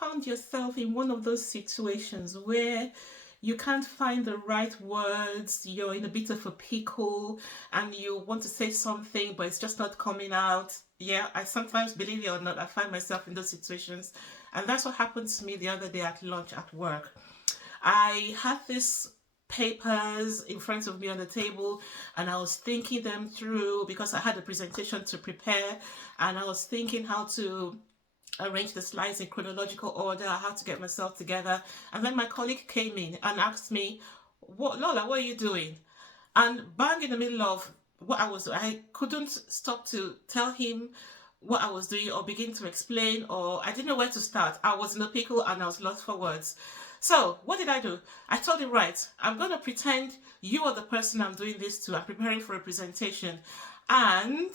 found yourself in one of those situations where you can't find the right words, you're in a bit of a pickle, and you want to say something, but it's just not coming out? Yeah, I sometimes, believe it or not, I find myself in those situations. And that's what happened to me the other day at lunch at work. I had these papers in front of me on the table, and I was thinking them through because I had a presentation to prepare, and I was thinking how to arrange the slides in chronological order, how to get myself together. And then my colleague came in and asked me, "What, Lola, what are you doing?" And bang in the middle of what I was doing, I couldn't stop to tell him what I was doing or begin to explain, or I didn't know where to start. I was in a pickle and I was lost for words. So what did I do? I told him, right, I'm going to pretend you are the person I'm doing this to. I'm preparing for a presentation. And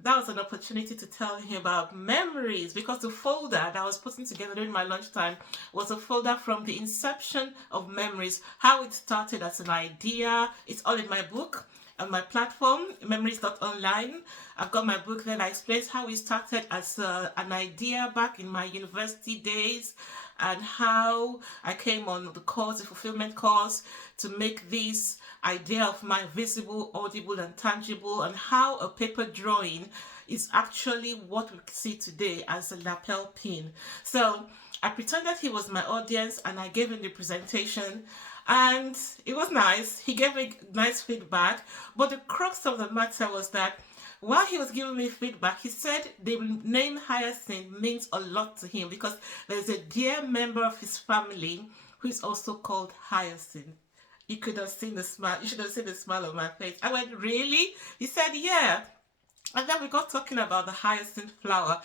that was an opportunity to tell him about Memriz, because the folder that I was putting together during my lunchtime was a folder from the inception of Memriz, how it started as an idea. It's all in my book on my platform, Memriz.online. I've got my book there that explains how it started as an idea back in my university days, and how I came on the course, the fulfillment course, to make this idea of mine visible, audible, and tangible, and how a paper drawing is actually what we see today as a lapel pin. So I pretended he was my audience, and I gave him the presentation, and it was nice. He gave me nice feedback, but the crux of the matter was that while he was giving me feedback, he said the name Hyacinth means a lot to him because there's a dear member of his family who is also called Hyacinth. You could have seen the smile. You should have seen the smile on my face. I went, really? He said, yeah. And then we got talking about the hyacinth flower.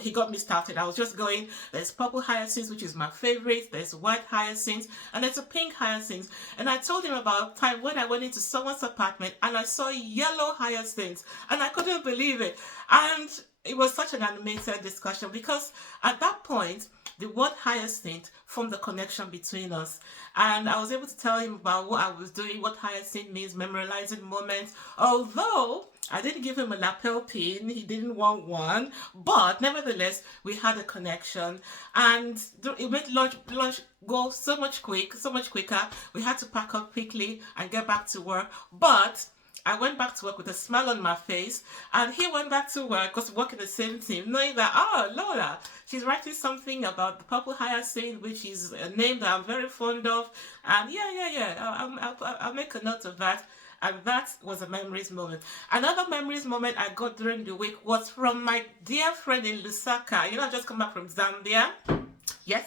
He got me started. I was just going, there's purple hyacinth, which is my favorite. There's white hyacinth, and there's a pink hyacinth. And I told him about time when I went into someone's apartment and I saw yellow hyacinths, and I couldn't believe it. And it was such an animated discussion because at that point, the word hyacinth formed the connection between us. And I was able to tell him about what I was doing, what hyacinth means, memorializing moments. Although I didn't give him a lapel pin, he didn't want one, but nevertheless, we had a connection. And it made lunch go so much quicker. We had to pack up quickly and get back to work. But I went back to work with a smile on my face, and he went back to work because we work in the same team, knowing that, oh, Lola, she's writing something about the purple hyacinth, which is a name that I'm very fond of. And I'll make a note of that. And that was a Memriz moment. Another Memriz moment I got during the week was from my dear friend in Lusaka. I just come back from Zambia. Yes.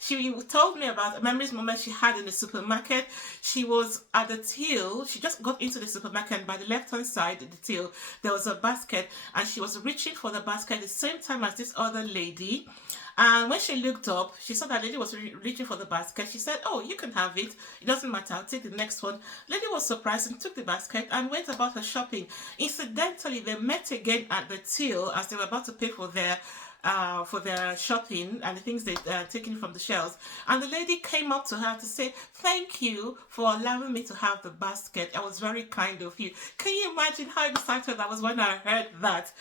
She told me about a Memriz moment she had in the supermarket. She was at the till. She just got into the supermarket, and by the left-hand side of the till, there was a basket, and she was reaching for the basket at the same time as this other lady. And when she looked up, she saw that lady was reaching for the basket. She said, "Oh, you can have it. It doesn't matter. I'll take the next one." Lady was surprised and took the basket and went about her shopping. Incidentally, they met again at the till as they were about to pay for their shopping and the things they taken from the shelves, and the lady came up to her to say, "Thank you for allowing me to have the basket. I was very kind of you." Can you imagine how excited I was when I heard that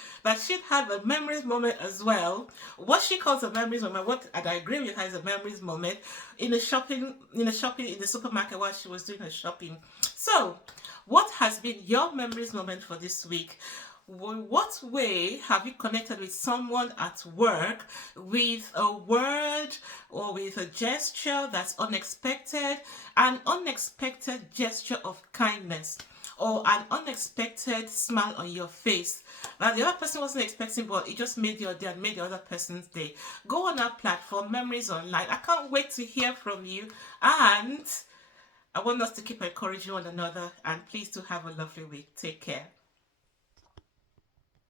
she'd had a Memriz moment as well? What she calls a Memriz moment, and I agree with her, is a Memriz moment in the supermarket while she was doing her shopping. So, what has been your Memriz moment for this week? What way have you connected with someone at work with a word or with a gesture that's unexpected, an unexpected gesture of kindness, or an unexpected smile on your face that the other person wasn't expecting, but it just made your day and made the other person's day? Go on our platform, Memriz.online. I can't wait to hear from you, and I want us to keep encouraging one another, and please do have a lovely week. Take care.